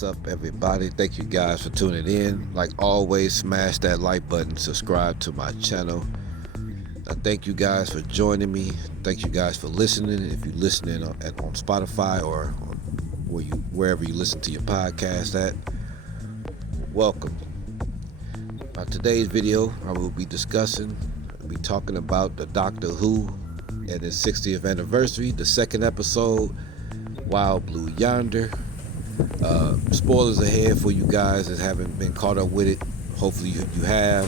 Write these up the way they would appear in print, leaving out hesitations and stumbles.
What's up, everybody? Thank you guys for tuning in. Like always, smash that like button, subscribe to my channel. Thank you guys for joining me. Thank you guys for listening. If you're listening on Spotify or wherever you listen to your podcast at, welcome. Today's video, I will be talking about the Doctor Who and its 60th anniversary, the second episode, Wild Blue Yonder. Spoilers ahead for you guys that haven't been caught up with it. Hopefully you have.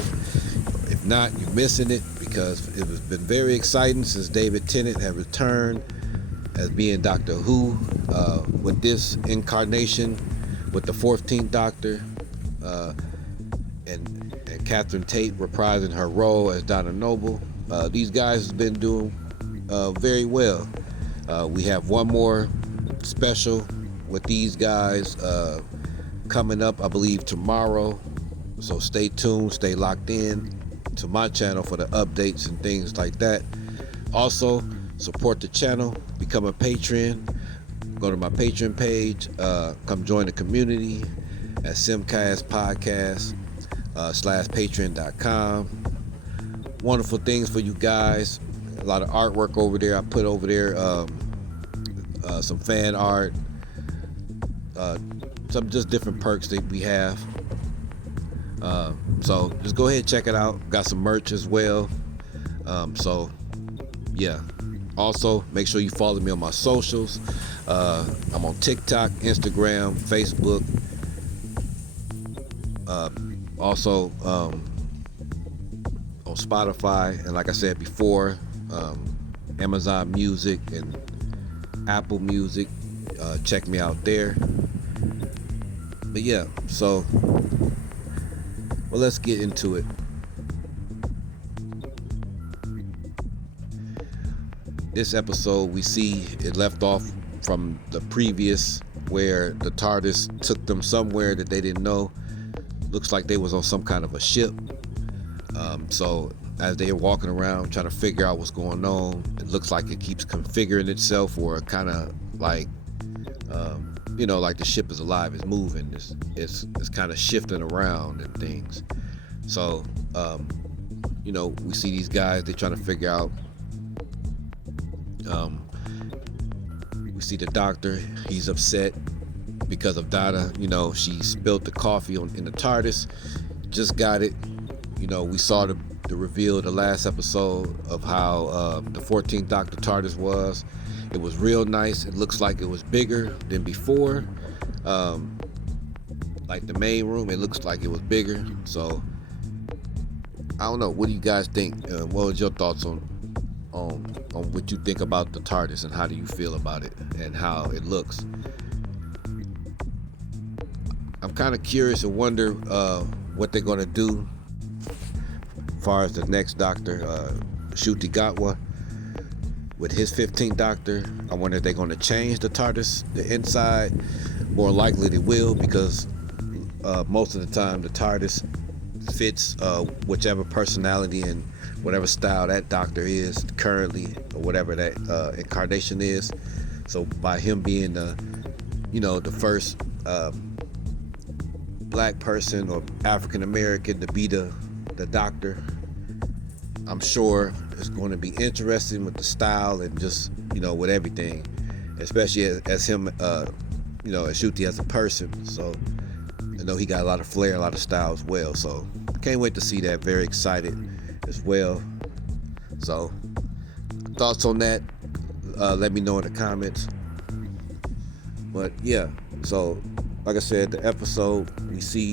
If not, you're missing it because it has been very exciting since David Tennant had returned as being Doctor Who with this incarnation with the 14th Doctor and Catherine Tate reprising her role as Donna Noble. These guys have been doing very well. We have one more special with these guys coming up, I believe, tomorrow. So stay tuned, stay locked in to my channel for the updates and things like that. Also, support the channel, become a patron. Go to my Patreon page, come join the community at SymCast podcast /patreon.com. Wonderful things for you guys. A lot of artwork over there. I put over there some fan art, some just different perks that we have. So just go ahead and check it out. Got some merch as well. So yeah. Also, make sure you follow me on my socials. I'm on TikTok, Instagram, Facebook. Also on Spotify, and like I said before, Amazon Music and Apple Music. Check me out there. But yeah, so well, let's get into it. This episode, we see it left off from the previous, where the TARDIS took them somewhere that they didn't know. Looks like they was on some kind of a ship. So as they are walking around trying to figure out what's going on, it looks like it keeps configuring itself, or kind of like like the ship is alive, it's moving, it's kind of shifting around and things. So we see these guys, they're trying to figure out. We see the Doctor, he's upset because of Donna. She spilled the coffee in the TARDIS, just got it. We saw the reveal of the last episode of how the 14th Doctor TARDIS was. It was real nice. It looks like it was bigger than before. Like the main room, it looks like it was bigger. So I don't know. What do you guys think? What was your thoughts on what you think about the TARDIS, and how do you feel about it and how it looks? I'm kind of curious and wonder what they're gonna do as far as the next Doctor, Ncuti Gatwa, with his 15th Doctor. I wonder if they're going to change the TARDIS, the inside. More likely they will, because most of the time the TARDIS fits whichever personality and whatever style that Doctor is currently, or whatever that incarnation is. So by him being the first black person or African American to be the Doctor, I'm sure it's going to be interesting with the style and just with everything, especially as him as Ncuti as a person. So I know he got a lot of flair, a lot of style as well. So can't wait to see that. Very excited as well. So thoughts on that, let me know in the comments. But yeah, so like I said, the episode, we see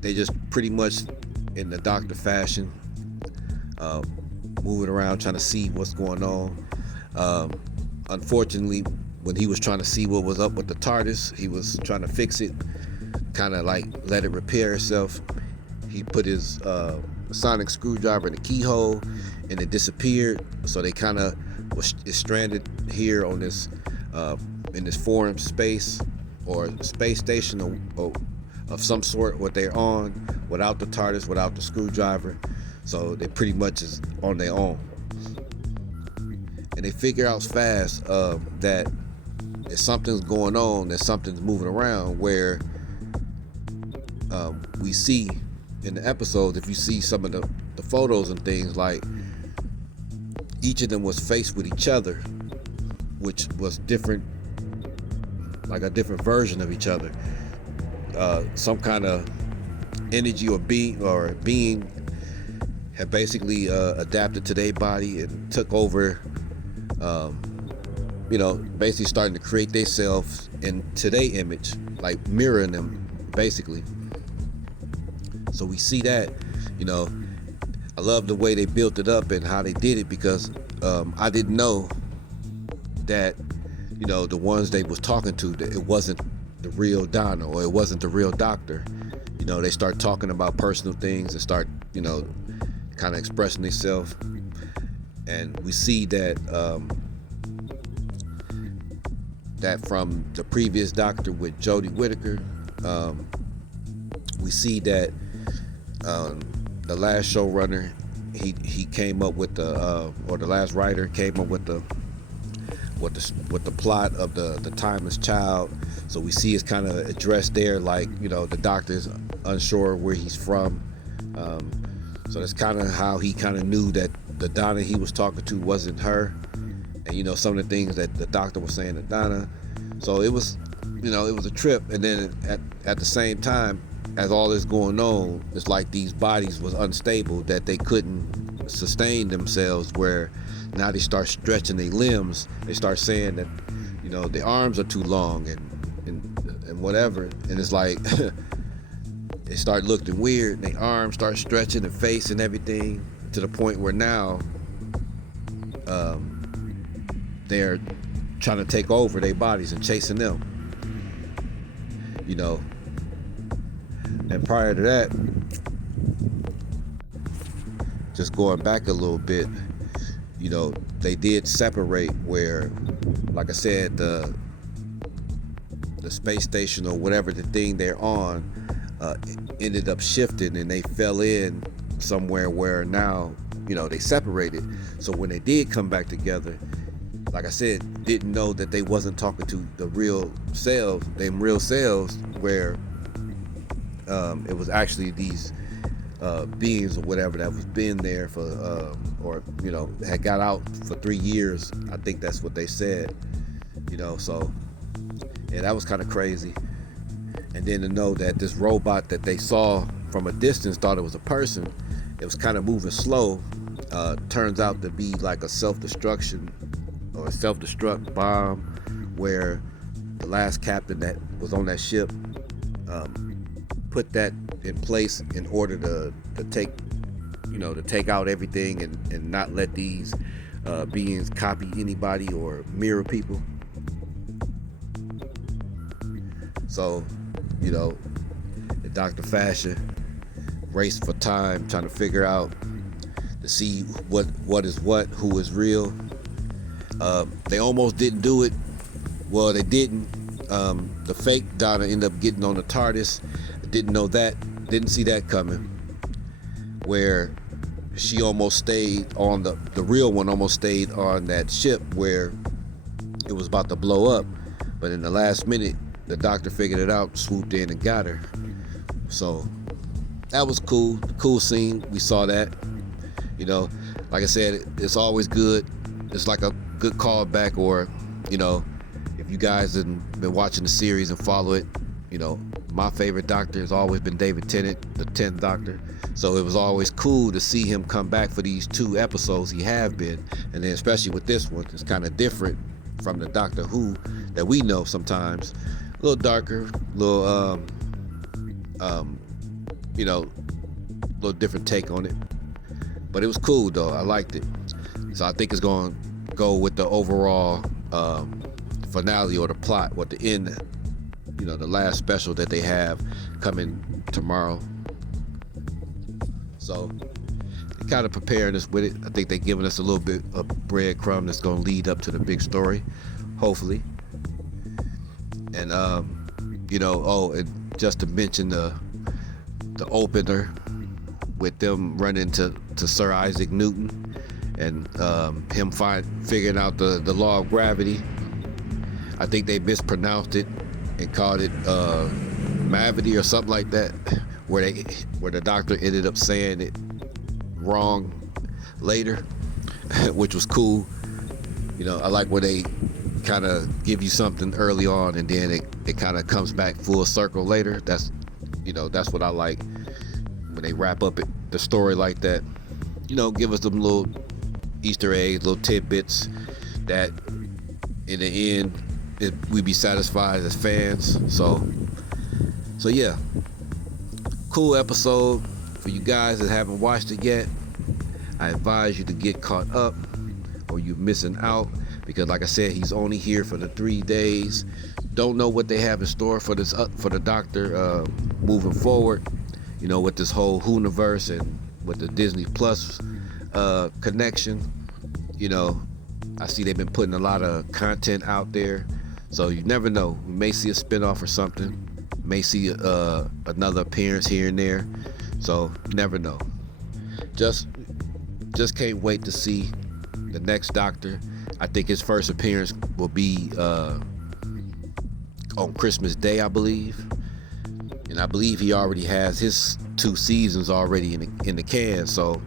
they just pretty much in the Doctor fashion, moving around trying to see what's going on. Unfortunately, when he was trying to see what was up with the TARDIS, he was trying to fix it, kind of like let it repair itself. He put his sonic screwdriver in the keyhole and it disappeared. So they kind of is stranded here on this in this foreign space or space station or of some sort, what they're on, without the TARDIS, without the screwdriver. So they pretty much is on their own. And they figure out fast that if something's going on, that something's moving around, where we see in the episodes, if you see some of the photos and things, like each of them was faced with each other, which was different, like a different version of each other. Some kind of energy or being had basically adapted to their body and took over, basically starting to create themselves into their image, like mirroring them, basically. So we see that, I love the way they built it up and how they did it, because I didn't know that, the ones they was talking to, that it wasn't the real Donna, or it wasn't the real doctor. They start talking about personal things and start, kind of expressing themselves. And we see that that from the previous doctor with Jodie Whittaker, we see that the last showrunner, he came up with or the last writer came up with the plot of the Timeless Child. So we see it's kind of addressed there, like, the doctor's unsure where he's from. So that's kind of how he kind of knew that the Donna he was talking to wasn't her. And, some of the things that the doctor was saying to Donna. So it was, it was a trip. And then at the same time, as all this going on, it's like these bodies was unstable, that they couldn't sustain themselves, where now they start stretching their limbs. They start saying that, their arms are too long and whatever. And it's like, they start looking weird, and their arms start stretching, the face and everything, to the point where now they're trying to take over their bodies and chasing them. And prior to that, just going back a little bit, they did separate, where, like I said, the space station or whatever the thing they're on ended up shifting, and they fell in somewhere where now, they separated. So when they did come back together, like I said, didn't know that they wasn't talking to the real selves, them real selves, where it was actually these beings or whatever that was been there for, had got out for 3 years. I think that's what they said, so yeah, that was kind of crazy. And then to know that this robot that they saw from a distance, thought it was a person, it was kind of moving slow, turns out to be like a self-destruct bomb, where the last captain that was on that ship put that in place in order to take out everything and not let these beings copy anybody or mirror people. So, the Dr. Fascia raced for time, trying to figure out to see what is what, who is real. They almost didn't do it. Well, they didn't. The fake Donna ended up getting on the TARDIS. Didn't see that coming. Where she almost stayed on the real one almost stayed on that ship where it was about to blow up. But in the last minute, the doctor figured it out, swooped in and got her. So that was cool. Cool scene. We saw that. Like I said, it's always good. It's like a good callback, or, if you guys have been watching the series and follow it, my favorite Doctor has always been David Tennant, the 10th Doctor. So it was always cool to see him come back for these 2 episodes he have been. And then especially with this one, it's kind of different from the Doctor Who that we know sometimes. A little darker, a little, little different take on it. But it was cool though, I liked it. So I think it's going to go with the overall finale or the plot, what the end, the last special that they have coming tomorrow. So kind of preparing us with it. I think they're giving us a little bit of breadcrumb that's going to lead up to the big story, hopefully. And and just to mention the opener with them running to Sir Isaac Newton and him figuring out the law of gravity. I think they mispronounced it and called it Mavity or something like that, where the doctor ended up saying it wrong later, which was cool. You know, I like where they kind of give you something early on and then it kind of comes back full circle later. That's what I like when they wrap up the story like that. You know, give us them little Easter eggs, little tidbits that in the end we be satisfied as fans. So yeah, cool episode. For you guys that haven't watched it yet, I advise you to get caught up or you're missing out, because like I said, he's only here for the 3 days. Don't know what they have in store for this for the doctor moving forward, you know, with this whole Whoniverse and with the Disney Plus connection. You know, I see they've been putting a lot of content out there, so you never know. We may see a spinoff or something, may see another appearance here and there, so never know. Just can't wait to see the next Doctor. I think his first appearance will be on Christmas Day, I believe, and I believe he already has his 2 seasons already in the can. So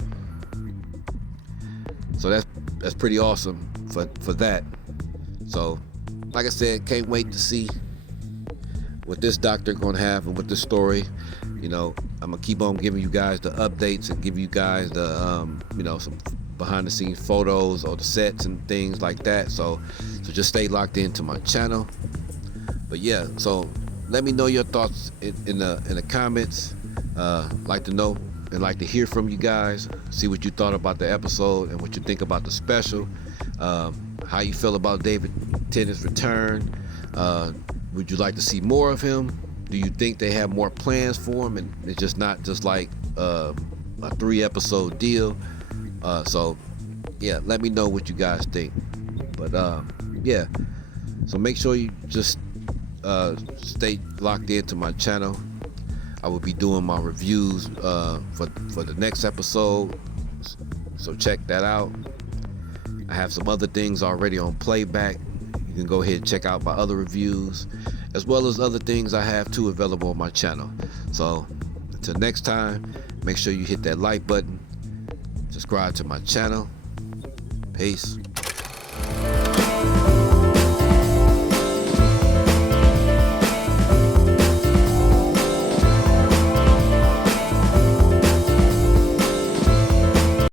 that's pretty awesome for that. So, like I said, can't wait to see what this Doctor gonna have and what this story. You know, I'm gonna keep on giving you guys the updates and give you guys the some behind the scenes photos or the sets and things like that. So just stay locked into my channel. But yeah, so let me know your thoughts in the comments. Like to know and like to hear from you guys. See what you thought about the episode and what you think about the special. How you feel about David Tennant's return. Would you like to see more of him? Do you think they have more plans for him and it's just not just like a 3-episode deal? So yeah, let me know what you guys think. But yeah, so make sure you just stay locked into my channel. I will be doing my reviews for the next episode, so check that out. I have some other things already on playback. You can go ahead and check out my other reviews, as well as other things I have too available on my channel. So until next time, make sure you hit that like button, subscribe to my channel. Peace.